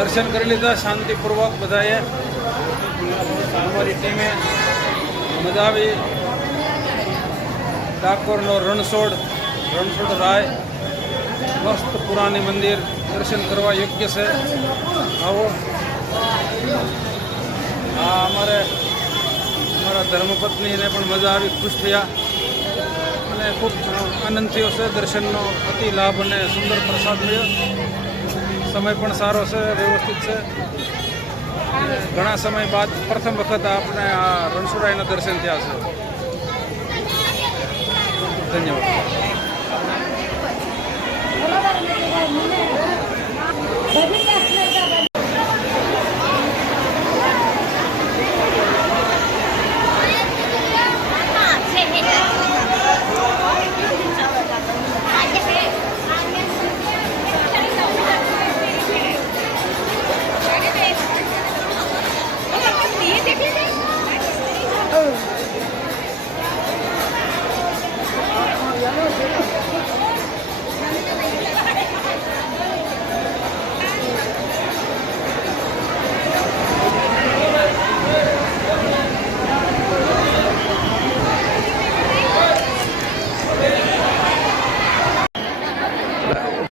દર્શન કરી લીધા શાંતિપૂર્વક બધાએ. અમારી ટીમે મજા આવી. ડાકોરનો રણછોડ રાય મસ્ત પુરાણી મંદિર દર્શન કરવા યોગ્ય છે. આવો. અમારા ધર્મપત્નીને પણ મજા આવી, ખુશ થયા અને ખૂબ આનંદ થયો છે. દર્શનનો અતિ લાભ અને સુંદર પ્રસાદ મળ્યો. સમય પણ સારો છે, વ્યવસ્થિત છે. ઘણા સમય બાદ પ્રથમ વખત આપણે આ રણછોડરાયના દર્શન થયા છે. ધન્યવાદ.